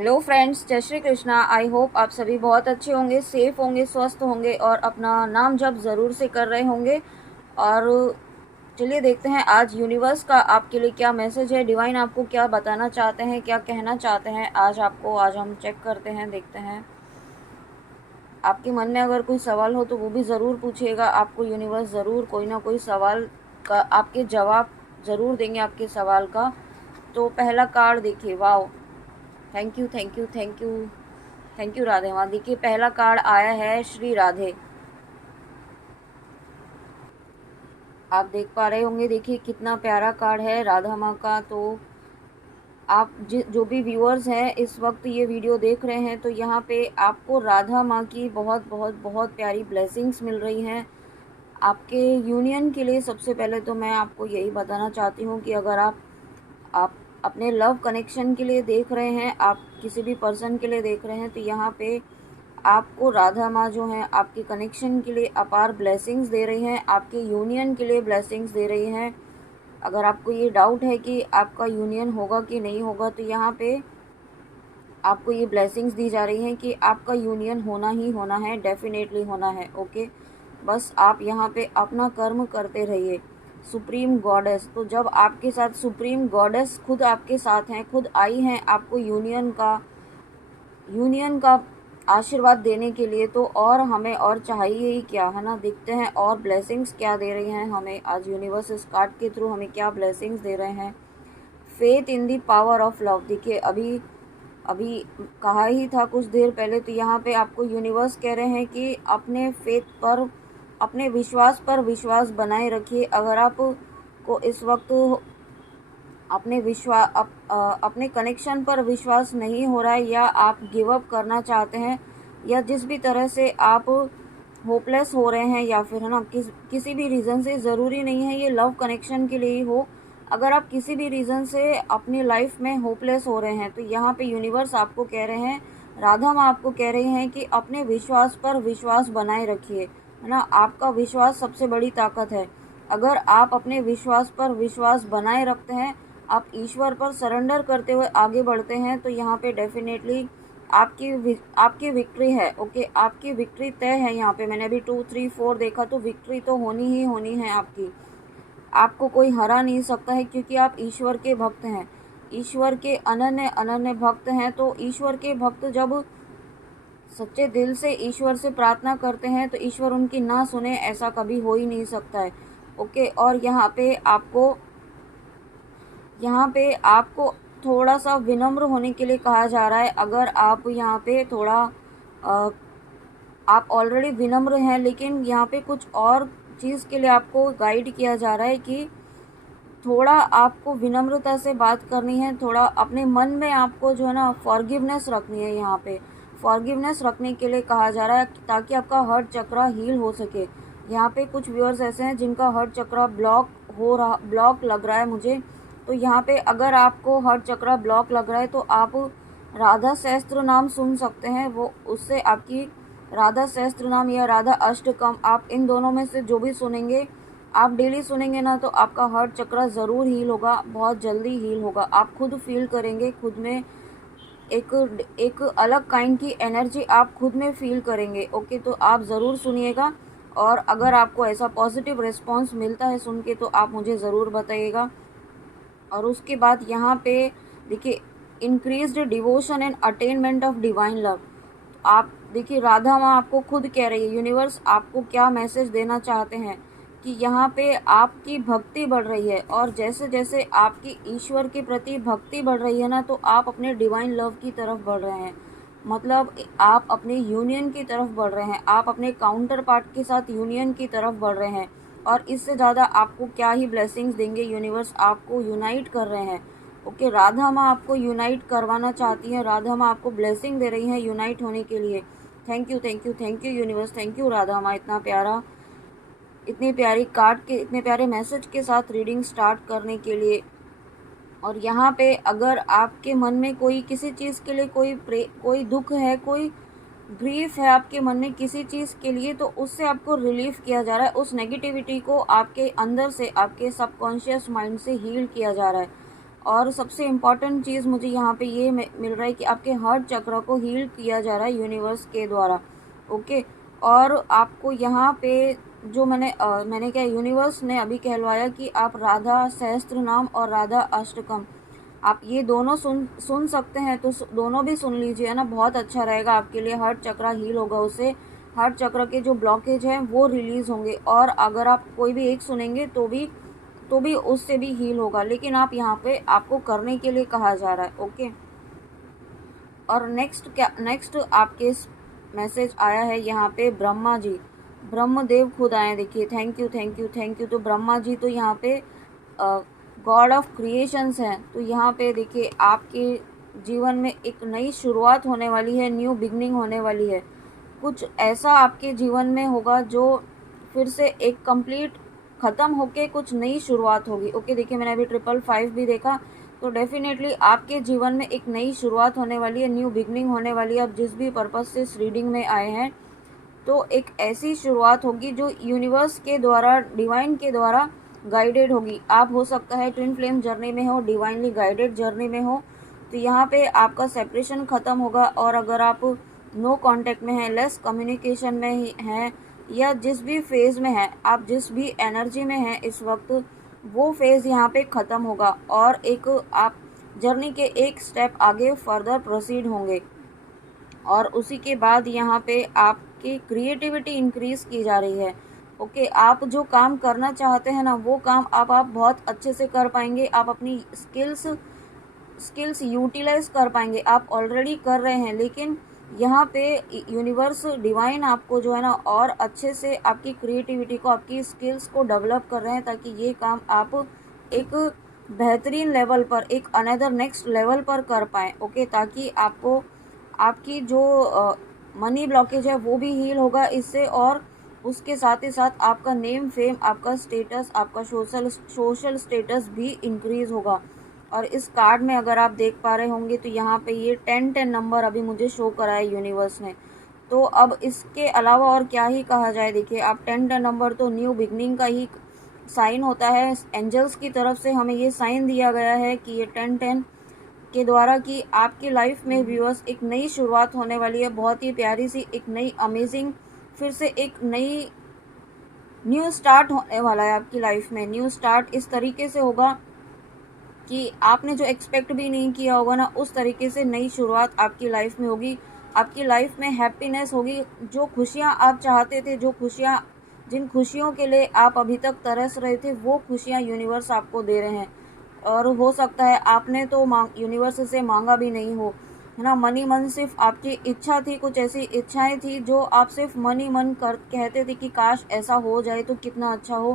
Hello friends, जय Shri Krishna. I hope आप सभी बहुत अच्छे होंगे, सेफ होंगे, स्वस्थ होंगे और अपना नाम जप ज़रूर से कर रहे होंगे। और चलिए देखते हैं आज यूनिवर्स का आपके लिए क्या मैसेज है, डिवाइन आपको क्या बताना चाहते हैं, क्या कहना चाहते हैं आज हम चेक करते हैं, देखते हैं। आपके मन में अगर कोई सवाल हो तो वो भी ज़रूर पूछिएगा, आपको यूनिवर्स ज़रूर कोई ना कोई सवाल का आपके जवाब ज़रूर देंगे आपके सवाल का। तो पहला कार्ड देखिए, wow, thank you thank you thank you thank you Radhe माँ। देखिए पहला कार्ड आया है श्री राधे। आप देख पा रहे होंगे, देखिए कितना प्यारा कार्ड है राधा माँ का। तो आप जो भी व्यूअर्स हैं इस वक्त ये वीडियो देख रहे हैं, तो यहाँ पे आपको राधा माँ की बहुत बहुत बहुत प्यारी ब्लेसिंग्स मिल रही हैं आपके यूनियन के लिए। सबसे पहले तो मैं आपको यही बताना चाहती हूँ कि अगर आप अपने लव कनेक्शन के लिए देख रहे हैं, आप किसी भी पर्सन के लिए देख रहे हैं, तो यहाँ पे आपको राधा माँ जो है आपके कनेक्शन के लिए अपार ब्लेसिंग्स दे रही हैं, आपके यूनियन के लिए ब्लेसिंग्स दे रही हैं। अगर आपको ये डाउट है कि आपका यूनियन होगा कि नहीं होगा, तो यहाँ पे आपको ये ब्लेसिंग्स दी जा रही हैं कि आपका यूनियन होना ही होना है, डेफिनेटली होना है। ओके, बस आप यहाँ पे अपना कर्म करते रहिए। सुप्रीम गॉडेस, तो जब आपके साथ सुप्रीम गॉडेस खुद आपके साथ हैं, खुद आई हैं आपको यूनियन का आशीर्वाद देने के लिए, तो और हमें और चाहिए ही क्या, है ना। देखते हैं और ब्लेसिंग्स क्या दे रही हैं हमें आज यूनिवर्स। इस कार्ड के थ्रू हमें क्या ब्लेसिंग्स दे रहे हैं। Faith in the power of love. देखिए अभी अभी कहा ही था कुछ देर पहले, तो यहाँ पे आपको यूनिवर्स कह रहे हैं कि अपने फेथ पर, अपने विश्वास पर विश्वास बनाए रखिए। अगर आप को इस वक्त अपने कनेक्शन पर विश्वास नहीं हो रहा है, या आप गिव अप करना चाहते हैं, या जिस भी तरह से आप होपलेस हो रहे हैं, या फिर है ना किसी भी रीज़न से, ज़रूरी नहीं है ये लव कनेक्शन के लिए ही हो। अगर आप किसी भी रीज़न से अपनी लाइफ में होपलेस हो रहे हैं, तो यहाँ पे यूनिवर्स आपको कह रहे हैं, राधा माँ आपको कह रही हैं कि अपने विश्वास पर विश्वास बनाए रखिए, है ना। आपका विश्वास सबसे बड़ी ताकत है। अगर आप अपने विश्वास पर विश्वास बनाए रखते हैं, आप ईश्वर पर सरेंडर करते हुए आगे बढ़ते हैं, तो यहाँ पे डेफिनेटली आपकी विक्ट्री है। ओके, आपकी विक्ट्री तय है। यहाँ पे मैंने अभी 2 3 4 देखा, तो विक्ट्री तो होनी ही होनी है आपकी। आपको कोई हरा नहीं सकता है, क्योंकि आप ईश्वर के भक्त हैं, ईश्वर के अनन्य अनन्य भक्त हैं। तो ईश्वर के भक्त जब सच्चे दिल से ईश्वर से प्रार्थना करते हैं, तो ईश्वर उनकी ना सुने, ऐसा कभी हो ही नहीं सकता है। ओके, और यहाँ पे आपको थोड़ा सा विनम्र होने के लिए कहा जा रहा है। अगर आप यहाँ पे थोड़ा अ, आप ऑलरेडी विनम्र हैं, लेकिन यहाँ पे कुछ और चीज़ के लिए आपको गाइड किया जा रहा है कि थोड़ा आपको विनम्रता से बात करनी है। थोड़ा अपने मन में आपको जो है ना फॉरगिवनेस रखनी है। यहाँ पे फॉरगिवनेस रखने के लिए कहा जा रहा है, ताकि आपका हर्ट चक्र हील हो सके। यहाँ पे कुछ व्यूअर्स ऐसे हैं जिनका हर्ट चक्र ब्लॉक लग रहा है मुझे। तो यहाँ पे अगर आपको हर्ट चक्र ब्लॉक लग रहा है, तो आप राधा सहस्त्र नाम सुन सकते हैं। वो उससे आपकी राधा सहस्त्र नाम या राधा अष्टकम, आप इन दोनों में से जो भी सुनेंगे, आप डेली सुनेंगे ना, तो आपका हर्ट चक्र ज़रूर हील होगा, बहुत जल्दी हील होगा। आप खुद फील करेंगे, खुद में एक अलग काइंड की एनर्जी आप खुद में फील करेंगे। ओके, तो आप ज़रूर सुनिएगा, और अगर आपको ऐसा पॉजिटिव रिस्पॉन्स मिलता है सुन के, तो आप मुझे ज़रूर बताइएगा। और उसके बाद यहाँ पे देखिए, increased devotion and attainment of divine love. आप देखिए राधा माँ आपको खुद कह रही है, यूनिवर्स आपको क्या मैसेज देना चाहते हैं कि यहाँ पे आपकी भक्ति बढ़ रही है, और जैसे जैसे आपकी ईश्वर के प्रति भक्ति बढ़ रही है ना, तो आप अपने डिवाइन लव की तरफ बढ़ रहे हैं। मतलब आप अपने यूनियन की तरफ बढ़ रहे हैं, आप अपने काउंटर पार्ट के साथ यूनियन की तरफ बढ़ रहे हैं। और इससे ज़्यादा आपको क्या ही ब्लेसिंग्स देंगे यूनिवर्स, आपको यूनाइट कर रहे हैं। ओके, राधा माँ आपको यूनाइट करवाना चाहती हैं, राधा माँ आपको ब्लेसिंग दे रही हैं यूनाइट होने के लिए। Thank you thank you thank you universe, thank you Radha माँ, इतनी प्यारी कार्ड के, इतने प्यारे मैसेज के साथ रीडिंग स्टार्ट करने के लिए। और यहाँ पे अगर आपके मन में कोई किसी चीज़ के लिए कोई दुख है, कोई ग्रीफ है आपके मन में किसी चीज़ के लिए, तो उससे आपको रिलीफ किया जा रहा है। उस नेगेटिविटी को आपके अंदर से, आपके सबकॉन्शियस माइंड से हील किया जा रहा है। और सबसे इम्पॉर्टेंट चीज़ मुझे यहाँ पे ये मिल रहा है कि आपके हार्ट चक्र को हील किया जा रहा है यूनिवर्स के द्वारा। ओके, और आपको यहाँ पे जो मैंने क्या, यूनिवर्स ने अभी कहलवाया कि आप राधा सहस्त्र नाम और राधा अष्टकम आप ये दोनों सुन सकते हैं, तो दोनों भी सुन लीजिए ना, बहुत अच्छा रहेगा आपके लिए। हार्ट चक्र हील होगा, उससे हार्ट चक्र के जो ब्लॉकेज हैं वो रिलीज़ होंगे। और अगर आप कोई भी एक सुनेंगे तो भी उससे भी हील होगा, लेकिन आप यहाँ पे आपको करने के लिए कहा जा रहा है। ओके, और नेक्स्ट आपके मैसेज आया है यहाँ पे ब्रह्मा जी, ब्रह्मदेव खुद आए, देखिए, thank you thank you thank you. तो ब्रह्मा जी तो यहाँ पे गॉड ऑफ क्रिएशंस हैं। तो यहाँ पे देखिए आपके जीवन में एक नई शुरुआत होने वाली है, न्यू बिगनिंग होने वाली है। कुछ ऐसा आपके जीवन में होगा जो फिर से एक कंप्लीट ख़त्म होके कुछ नई शुरुआत होगी। ओके, देखिए मैंने अभी 555 भी देखा, तो डेफिनेटली आपके जीवन में एक नई शुरुआत होने वाली है, न्यू बिगनिंग होने वाली है। आप जिस भी पर्पज़ से इस रीडिंग में आए हैं, तो एक ऐसी शुरुआत होगी जो यूनिवर्स के द्वारा, डिवाइन के द्वारा गाइडेड होगी। आप हो सकता है ट्विन फ्लेम जर्नी में हो, डिवाइनली गाइडेड जर्नी में हो, तो यहाँ पे आपका सेपरेशन ख़त्म होगा। और अगर आप नो कांटेक्ट में हैं, लेस कम्युनिकेशन में हैं, या जिस भी फेज़ में हैं, आप जिस भी एनर्जी में हैं इस वक्त, वो फेज़ यहाँ पे ख़त्म होगा और एक आप जर्नी के एक स्टेप आगे फर्दर प्रोसीड होंगे। और उसी के बाद यहाँ पे आपकी क्रिएटिविटी इंक्रीज़ की जा रही है। ओके, आप जो काम करना चाहते हैं ना, वो काम आप बहुत अच्छे से कर पाएंगे। आप अपनी स्किल्स यूटिलाइज कर पाएंगे। आप ऑलरेडी कर रहे हैं, लेकिन यहाँ पे यूनिवर्स डिवाइन आपको जो है ना और अच्छे से आपकी क्रिएटिविटी को, आपकी स्किल्स को डेवलप कर रहे हैं, ताकि ये काम आप एक बेहतरीन लेवल पर, एक अनदर नेक्स्ट लेवल पर कर पाएँ। ओके, ताकि आपको आपकी जो मनी ब्लॉकेज है वो भी हील होगा इससे, और उसके साथ ही साथ आपका नेम फेम, आपका स्टेटस, आपका सोशल स्टेटस भी इंक्रीज़ होगा। और इस कार्ड में अगर आप देख पा रहे होंगे तो यहाँ पे ये 10-10 नंबर अभी मुझे शो करा है यूनिवर्स ने। तो अब इसके अलावा और क्या ही कहा जाए। देखिए, आप 10-10 नंबर तो न्यू बिगनिंग का ही साइन होता है। एंजल्स की तरफ से हमें ये साइन दिया गया है कि ये 10-10 के द्वारा कि आपकी लाइफ में व्यूअर्स एक नई शुरुआत होने वाली है, बहुत ही प्यारी सी एक नई अमेजिंग, फिर से एक नई न्यू स्टार्ट होने वाला है आपकी लाइफ में। न्यू स्टार्ट इस तरीके से होगा कि आपने जो एक्सपेक्ट भी नहीं किया होगा ना, उस तरीके से नई शुरुआत आपकी लाइफ में होगी। आपकी लाइफ में हैप्पीनेस होगी। जो खुशियाँ आप चाहते थे, जिन खुशियों के लिए आप अभी तक तरस रहे थे, वो खुशियाँ यूनिवर्स आपको दे रहे हैं। और हो सकता है आपने तो यूनिवर्स से मांगा भी नहीं हो, है ना। मनी मन सिर्फ आपकी इच्छा थी, कुछ ऐसी इच्छाएं थी जो आप सिर्फ मनी मन कर कहते थे कि काश ऐसा हो जाए तो कितना अच्छा हो,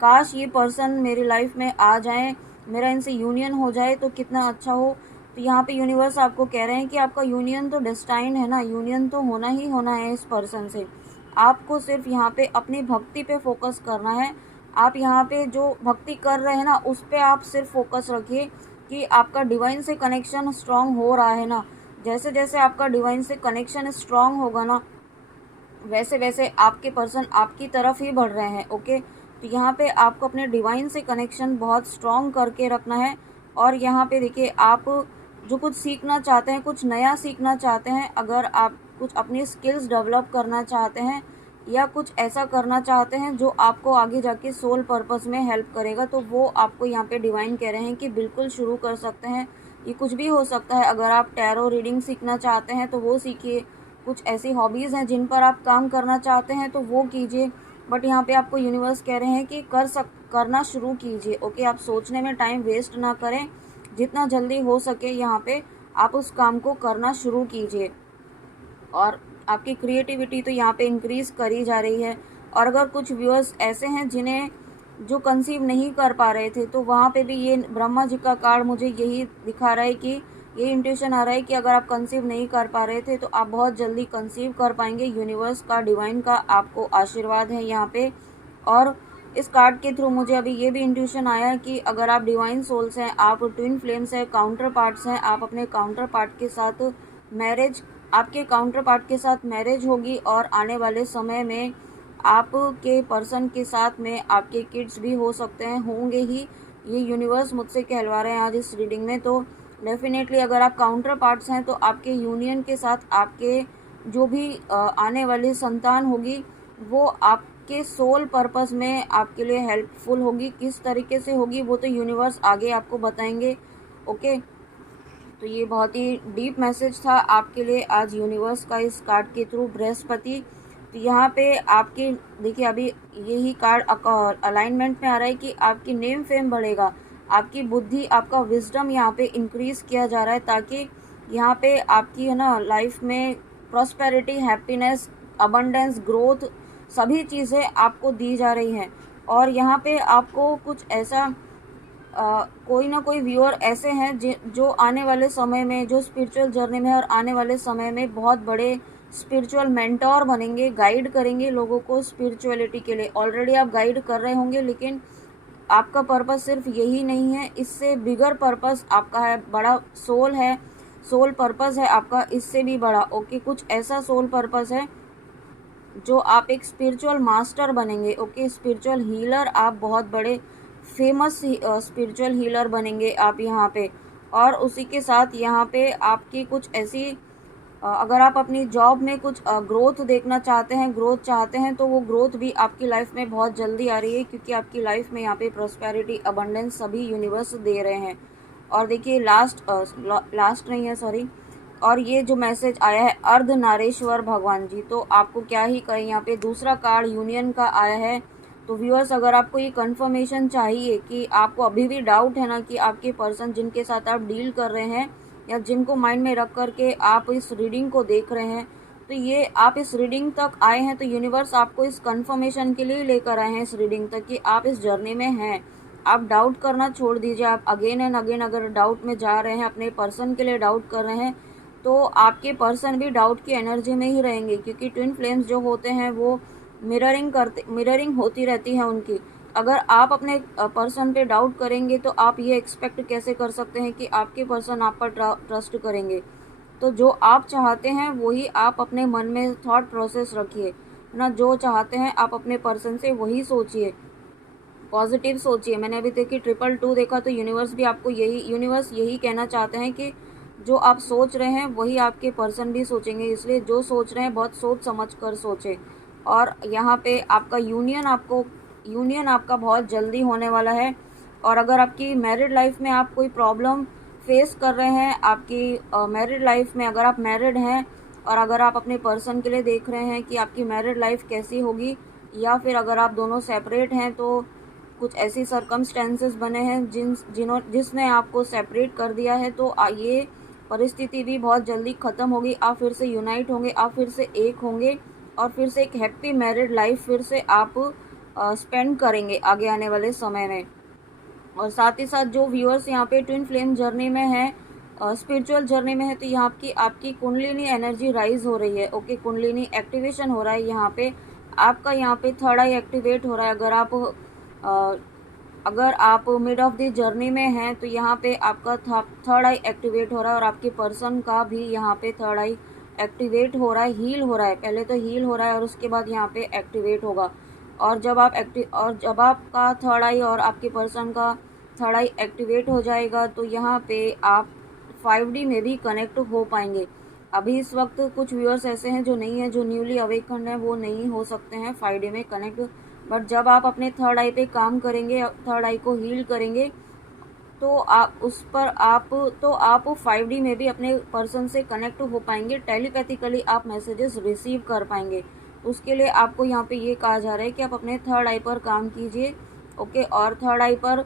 काश ये पर्सन मेरी लाइफ में आ जाए, मेरा इनसे यूनियन हो जाए तो कितना अच्छा हो। तो यहाँ पे यूनिवर्स आपको कह रहे हैं कि आपका यूनियन तो डेस्टाइन है ना, यूनियन तो होना ही होना है इस पर्सन से। आपको सिर्फ यहाँ पे अपनी भक्ति पे फोकस करना है। आप यहाँ पे जो भक्ति कर रहे हैं ना, उस पर आप सिर्फ फोकस रखिए कि आपका डिवाइन से कनेक्शन स्ट्रांग हो रहा है ना। जैसे जैसे आपका डिवाइन से कनेक्शन स्ट्रांग होगा ना, वैसे वैसे आपके पर्सन आपकी तरफ ही बढ़ रहे हैं। ओके, तो यहाँ पे आपको अपने डिवाइन से कनेक्शन बहुत स्ट्रांग करके रखना है। और यहाँ पे देखिए, आप जो कुछ सीखना चाहते हैं, कुछ नया सीखना चाहते हैं, अगर आप कुछ अपनी स्किल्स डेवलप करना चाहते हैं या कुछ ऐसा करना चाहते हैं जो आपको आगे जाके सोल पर्पस में हेल्प करेगा, तो वो आपको यहाँ पे डिवाइन कह रहे हैं कि बिल्कुल शुरू कर सकते हैं। ये कुछ भी हो सकता है। अगर आप टैरो रीडिंग सीखना चाहते हैं तो वो सीखिए। कुछ ऐसी हॉबीज़ हैं जिन पर आप काम करना चाहते हैं तो वो कीजिए। बट यहाँ पे आपको यूनिवर्स कह रहे हैं कि करना शुरू कीजिए। ओके, आप सोचने में टाइम वेस्ट ना करें, जितना जल्दी हो सके यहाँ पे आप उस काम को करना शुरू कीजिए। और आपकी क्रिएटिविटी तो यहाँ पे इंक्रीज़ करी जा रही है। और अगर कुछ व्यूअर्स ऐसे हैं जिन्हें जो कंसीव नहीं कर पा रहे थे, तो वहाँ पे भी ये ब्रह्मा जी का कार्ड मुझे यही दिखा रहा है कि ये इंट्यूशन आ रहा है कि अगर आप कंसीव नहीं कर पा रहे थे तो आप बहुत जल्दी कंसीव कर पाएंगे। यूनिवर्स का, डिवाइन का आपको आशीर्वाद है यहाँ पे। और इस कार्ड के थ्रू मुझे अभी ये भी इंट्यूशन आया है कि अगर आप डिवाइन सोल्स हैं, आप ट्विन फ्लेम्स हैं, काउंटर पार्ट्स हैं, आप अपने काउंटर पार्ट के साथ आपके काउंटर पार्ट के साथ मैरिज होगी। और आने वाले समय में आपके पर्सन के साथ में आपके किड्स भी हो सकते हैं, होंगे ही। ये यूनिवर्स मुझसे कहलवा रहे हैं आज इस रीडिंग में। तो डेफिनेटली अगर आप काउंटर पार्ट्स हैं तो आपके यूनियन के साथ आपके जो भी आने वाली संतान होगी वो आपके सोल पर्पस में आपके लिए हेल्पफुल होगी। किस तरीके से होगी वो तो यूनिवर्स आगे आपको बताएंगे। ओके, तो ये बहुत ही डीप मैसेज था आपके लिए आज यूनिवर्स का इस कार्ड के थ्रू। बृहस्पति, तो यहाँ पे आपकी देखिए अभी यही कार्ड अलाइनमेंट में आ रहा है कि आपकी नेम फेम बढ़ेगा, आपकी बुद्धि, आपका विजडम यहाँ पे इंक्रीज किया जा रहा है, ताकि यहाँ पे आपकी है ना लाइफ में प्रॉस्पेरिटी, हैप्पीनेस, अबंडेंस, ग्रोथ सभी चीज़ें आपको दी जा रही हैं। और यहाँ पे आपको कुछ ऐसा कोई ना कोई व्यूअर ऐसे हैं जो आने वाले समय में जो स्पिरिचुअल जर्नी में और आने वाले समय में बहुत बड़े स्पिरिचुअल मेंटोर बनेंगे, गाइड करेंगे लोगों को स्पिरिचुअलिटी के लिए। ऑलरेडी आप गाइड कर रहे होंगे, लेकिन आपका पर्पस सिर्फ यही नहीं है, इससे बिगर पर्पस आपका है, बड़ा सोल है, सोल पर्पस है आपका इससे भी बड़ा। ओके, कुछ ऐसा सोल पर्पस है जो आप एक स्पिरिचुअल मास्टर बनेंगे। ओके, स्पिरिचुअल हीलर, आप बहुत बड़े फेमस स्पिरिचुअल हीलर बनेंगे आप यहाँ पे। और उसी के साथ यहाँ पे आपकी कुछ ऐसी अगर आप अपनी जॉब में कुछ ग्रोथ देखना चाहते हैं, ग्रोथ चाहते हैं, तो वो ग्रोथ भी आपकी लाइफ में बहुत जल्दी आ रही है, क्योंकि आपकी लाइफ में यहाँ पे प्रॉस्पेरिटी, अबंडेंस सभी यूनिवर्स दे रहे हैं। और देखिए लास्ट नहीं है, सॉरी, और ये जो मैसेज आया है अर्धनारीश्वर भगवान जी, तो आपको क्या ही करें, यहाँ पे दूसरा कार्ड यूनियन का आया है। तो व्यूअर्स, अगर आपको ये कंफर्मेशन चाहिए कि आपको अभी भी डाउट है ना कि आपके पर्सन जिनके साथ आप डील कर रहे हैं या जिनको माइंड में रख करके आप इस रीडिंग को देख रहे हैं, तो ये आप इस रीडिंग तक आए हैं तो यूनिवर्स आपको इस कंफर्मेशन के लिए लेकर आए हैं इस रीडिंग तक कि आप इस जर्नी में हैं। आप डाउट करना छोड़ दीजिए। आप अगेन एंड अगेन अगर डाउट में जा रहे हैं, अपने पर्सन के लिए डाउट कर रहे हैं, तो आपके पर्सन भी डाउट की एनर्जी में ही रहेंगे, क्योंकि ट्विन फ्लेम्स जो होते हैं वो मिररिंग होती रहती है उनकी। अगर आप अपने पर्सन पे डाउट करेंगे तो आप ये एक्सपेक्ट कैसे कर सकते हैं कि आपके पर्सन आप पर ट्रस्ट करेंगे। तो जो आप चाहते हैं वही आप अपने मन में थॉट प्रोसेस रखिए, है ना। जो चाहते हैं आप अपने पर्सन से वही सोचिए, पॉजिटिव सोचिए। मैंने अभी देखिए 222 देखा, तो यूनिवर्स यही कहना चाहते हैं कि जो आप सोच रहे हैं वही आपके पर्सन भी सोचेंगे, इसलिए जो सोच रहे हैं बहुत सोच समझ कर सोचें। और यहाँ पे आपका यूनियन आपका बहुत जल्दी होने वाला है। और अगर आपकी मैरिड लाइफ में आप कोई प्रॉब्लम फेस कर रहे हैं, आपकी मैरिड लाइफ में अगर आप मैरिड हैं और अगर आप अपने पर्सन के लिए देख रहे हैं कि आपकी मैरिड लाइफ कैसी होगी, या फिर अगर आप दोनों सेपरेट हैं तो कुछ ऐसी सर्कमस्टेंसेस बने हैं जिसने आपको सेपरेट कर दिया है, तो ये परिस्थिति भी बहुत जल्दी ख़त्म होगी। आप फिर से यूनाइट होंगे, आप फिर से एक होंगे और फिर से एक हैप्पी मैरिड लाइफ फिर से आप स्पेंड करेंगे आगे आने वाले समय में। और साथ ही साथ जो व्यूअर्स यहाँ पे ट्विन फ्लेम जर्नी में है, स्पिरिचुअल जर्नी में है, तो यहाँ की आपकी कुंडलिनी एनर्जी राइज हो रही है। ओके, कुंडलिनी एक्टिवेशन हो रहा है यहाँ पे, आपका यहाँ पे थर्ड आई एक्टिवेट हो रहा है। अगर आप मिड ऑफ द जर्नी में हैं तो यहाँ पे आपका थर्ड आई एक्टिवेट हो रहा है और आपके पर्सन का भी यहाँ पे थर्ड आई एक्टिवेट हो रहा है, हील हो रहा है। पहले तो हील हो रहा है और उसके बाद यहाँ पे एक्टिवेट होगा। और जब आपका थर्ड आई और आपके पर्सन का थर्ड आई एक्टिवेट हो जाएगा तो यहाँ पे आप 5D में भी कनेक्ट हो पाएंगे। अभी इस वक्त कुछ व्यूअर्स ऐसे हैं जो नहीं है, जो न्यूली अवेकन्ड है, वो नहीं हो सकते हैं 5D में कनेक्ट। बट जब आप अपने थर्ड आई पे काम करेंगे, थर्ड आई को हील करेंगे, तो आप 5D में भी अपने पर्सन से कनेक्ट हो पाएंगे। टेलीपैथिकली आप मैसेजेस रिसीव कर पाएंगे। उसके लिए आपको यहाँ पे ये कहा जा रहा है कि आप अपने थर्ड आई पर काम कीजिए। ओके, और थर्ड आई पर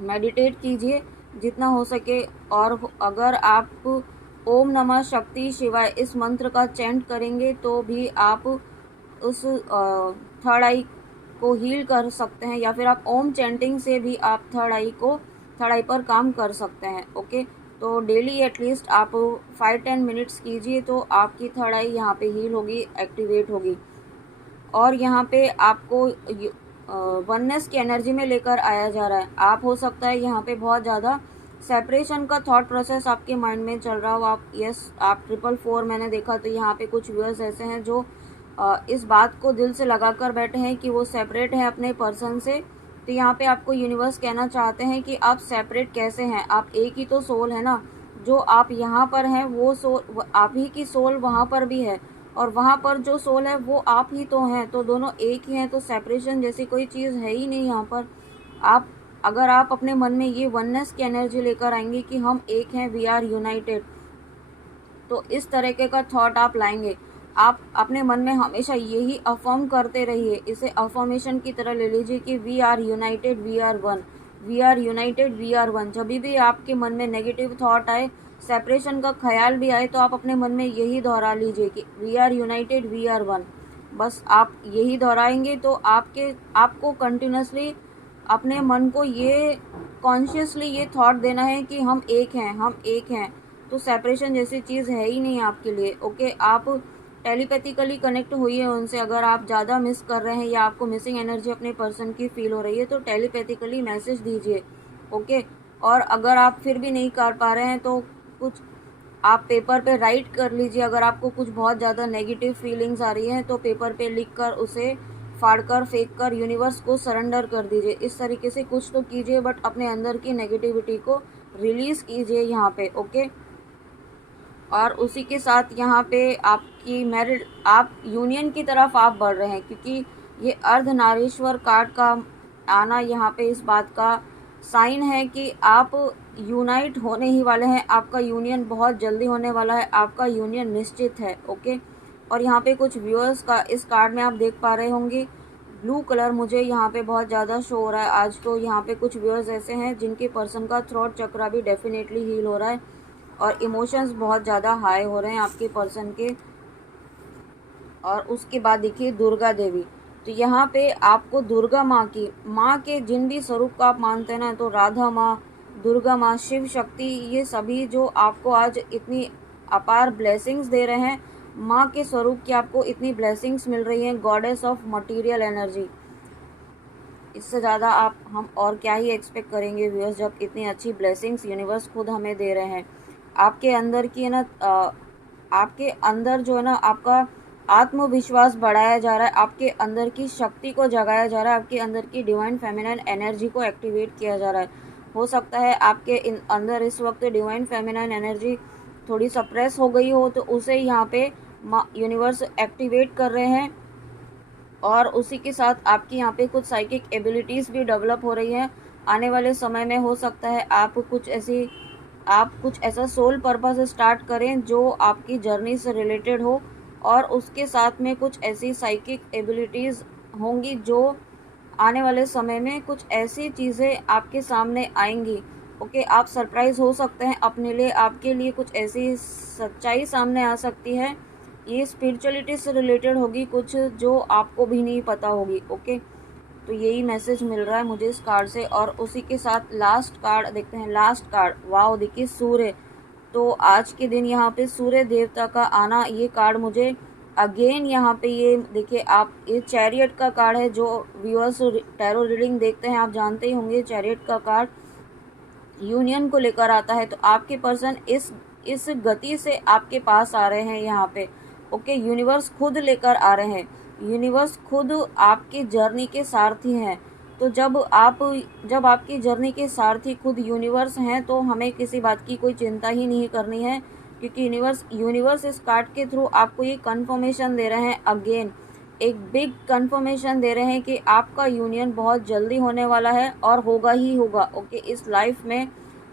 मेडिटेट कीजिए जितना हो सके। और अगर आप ओम नमः शक्ति शिवाय इस मंत्र का चैंट करेंगे तो भी आप उस थर्ड आई को हील कर सकते हैं, या फिर आप ओम चैंटिंग से भी आप थर्ड आई पर काम कर सकते हैं। ओके, तो डेली एटलीस्ट आप 5-10 मिनट्स कीजिए तो आपकी थर्ड आई यहाँ पे हील होगी, एक्टिवेट होगी। और यहाँ पे आपको वननेस की एनर्जी में लेकर आया जा रहा है। आप हो सकता है यहाँ पे बहुत ज़्यादा सेपरेशन का थॉट प्रोसेस आपके माइंड में चल रहा हो। आप 444 मैंने देखा, तो यहाँ पे कुछ व्यूअर्स ऐसे हैं जो इस बात को दिल से लगा कर बैठे हैं कि वो सेपरेट है अपने पर्सन से, तो यहाँ पे आपको यूनिवर्स कहना चाहते हैं कि आप सेपरेट कैसे हैं, आप एक ही तो सोल है ना। जो आप यहाँ पर हैं वो सोल, आप ही की सोल वहाँ पर भी है, और वहाँ पर जो सोल है वो आप ही तो हैं, तो दोनों एक ही हैं। तो सेपरेशन जैसी कोई चीज़ है ही नहीं यहाँ पर। आप अगर आप अपने मन में ये वननेस की एनर्जी लेकर आएंगे कि हम एक हैं, वी आर यूनाइटेड, तो इस तरीके का थॉट आप लाएंगे। आप अपने मन में हमेशा यही अफर्म करते रहिए, इसे अफर्मेशन की तरह ले लीजिए कि we are united, we are one, we are united, we are one. जब भी आपके मन में नेगेटिव थॉट आए, सेपरेशन का ख्याल भी आए, तो आप अपने मन में यही दोहरा लीजिए कि we are united, we are one. बस आप यही दोहराएंगे तो आपको कंटिन्यूसली अपने मन को ये कॉन्शियसली ये थॉट देना है कि हम एक हैं, हम एक हैं। तो सेपरेशन जैसी चीज़ है ही नहीं आपके लिए। ओके, आप टेलीपैथिकली कनेक्ट होइए उनसे। अगर आप ज़्यादा मिस कर रहे हैं या आपको मिसिंग एनर्जी अपने पर्सन की फील हो रही है, तो टेलीपैथिकली मैसेज दीजिए। ओके, और अगर आप फिर भी नहीं कर पा रहे हैं तो कुछ आप पेपर पे राइट कर लीजिए। अगर आपको कुछ बहुत ज़्यादा नेगेटिव फीलिंग्स आ रही हैं तो पेपर पे लिख कर उसे फाड़ कर फेंक कर यूनिवर्स को सरेंडर कर दीजिए। इस तरीके से कुछ तो कीजिए, बट अपने अंदर की नेगेटिविटी को रिलीज़ कीजिए यहाँ पे। ओके, और उसी के साथ यहाँ पे आपकी मैरिड, आप यूनियन की तरफ आप बढ़ रहे हैं, क्योंकि ये अर्धनारीश्वर कार्ड का आना यहाँ पे इस बात का साइन है कि आप यूनाइट होने ही वाले हैं। आपका यूनियन बहुत जल्दी होने वाला है, आपका यूनियन निश्चित है। ओके, और यहाँ पे कुछ व्यूअर्स का इस कार्ड में आप देख पा रहे होंगे, ब्लू कलर मुझे यहाँ पे बहुत ज़्यादा शो हो रहा है आज। तो यहाँ पे कुछ व्यूअर्स ऐसे हैं जिनके पर्सन का थ्रोट चक्रा भी डेफिनेटली हील हो रहा है, और इमोशंस बहुत ज़्यादा हाई हो रहे हैं आपके पर्सन के। और उसके बाद देखिए दुर्गा देवी, तो यहाँ पे आपको दुर्गा माँ के जिन भी स्वरूप का आप मानते हैं ना, तो राधा माँ, दुर्गा माँ, शिव शक्ति, ये सभी जो आपको आज इतनी अपार ब्लेसिंग्स दे रहे हैं, माँ के स्वरूप की आपको इतनी ब्लेसिंग्स मिल रही हैं, गॉडेस ऑफ मटेरियल एनर्जी। इससे ज़्यादा हम और क्या ही एक्सपेक्ट करेंगे व्यूअर्स, जब इतनी अच्छी ब्लेसिंग्स यूनिवर्स खुद हमें दे रहे हैं। आपके अंदर की है ना, आपके अंदर जो है ना, आपका आत्मविश्वास बढ़ाया जा रहा है, आपके अंदर की शक्ति को जगाया जा रहा है, आपके अंदर की डिवाइन फेमिनाइन एनर्जी को एक्टिवेट किया जा रहा है। हो सकता है आपके अंदर इस वक्त डिवाइन फेमिनाइन एनर्जी थोड़ी सप्रेस हो गई हो, तो उसे यहाँ पे यूनिवर्स एक्टिवेट कर रहे हैं। और उसी के साथ आपकी यहाँ पे कुछ साइकिक एबिलिटीज़ भी डेवलप हो रही हैं। आने वाले समय में हो सकता है आप कुछ ऐसा सोल पर्पस स्टार्ट करें जो आपकी जर्नी से रिलेटेड हो, और उसके साथ में कुछ ऐसी साइकिक एबिलिटीज़ होंगी जो आने वाले समय में कुछ ऐसी चीज़ें आपके सामने आएंगी। ओके, आप सरप्राइज़ हो सकते हैं अपने लिए, आपके लिए कुछ ऐसी सच्चाई सामने आ सकती है, ये स्पिरिचुअलिटी से रिलेटेड होगी कुछ, जो आपको भी नहीं पता होगी। ओके, तो यही मैसेज मिल रहा है मुझे इस कार्ड से। और उसी के साथ लास्ट कार्ड देखते हैं। लास्ट कार्ड, वाओ, देखिए सूर्य। तो आज के दिन यहाँ पे सूर्य देवता का आना, ये कार्ड मुझे अगेन यहाँ पे ये देखिए, आप ये चैरियट का कार्ड है। जो व्यूअर्स टैरो रीडिंग देखते हैं आप जानते ही होंगे, चैरियट का कार्ड यूनियन को लेकर आता है। तो आपके पर्सन इस गति से आपके पास आ रहे हैं यहाँ पे। ओके, यूनिवर्स खुद लेकर आ रहे हैं, यूनिवर्स खुद आपकी जर्नी के सारथी हैं। तो जब आपकी जर्नी के सारथी खुद यूनिवर्स हैं, तो हमें किसी बात की कोई चिंता ही नहीं करनी है, क्योंकि यूनिवर्स इस कार्ड के थ्रू आपको ये कंफर्मेशन दे रहे हैं, अगेन एक बिग कंफर्मेशन दे रहे हैं कि आपका यूनियन बहुत जल्दी होने वाला है और होगा ही होगा। ओके, इस लाइफ में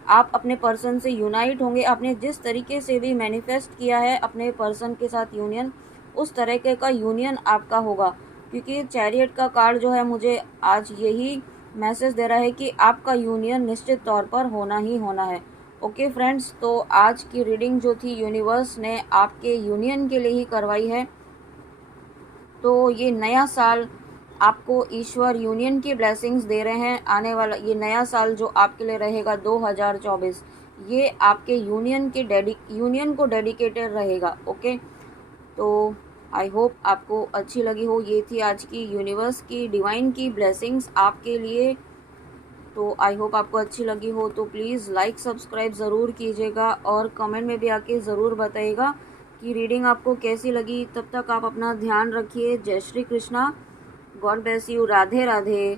आप अपने पर्सन से यूनाइट होंगे। आपने जिस तरीके से भी मैनिफेस्ट किया है अपने पर्सन के साथ यूनियन, उस तरीके का यूनियन आपका होगा, क्योंकि चैरियट का कार्ड जो है मुझे आज यही मैसेज दे रहा है कि आपका यूनियन निश्चित तौर पर होना ही होना है। ओके फ्रेंड्स, तो आज की रीडिंग जो थी यूनिवर्स ने आपके यूनियन के लिए ही करवाई है। तो ये नया साल आपको ईश्वर यूनियन की ब्लेसिंग्स दे रहे हैं। आने वाला ये नया साल जो आपके लिए रहेगा 2024, ये आपके यूनियन को डेडिकेटेड रहेगा। ओके, तो आई होप आपको अच्छी लगी हो। ये थी आज की यूनिवर्स की डिवाइन की ब्लेसिंग्स आपके लिए। तो आई होप आपको अच्छी लगी हो। तो प्लीज़ लाइक सब्सक्राइब ज़रूर कीजिएगा, और कमेंट में भी आके ज़रूर बताइएगा कि रीडिंग आपको कैसी लगी। तब तक आप अपना ध्यान रखिए। जय Shri Krishna, God bless you, Radhe Radhe.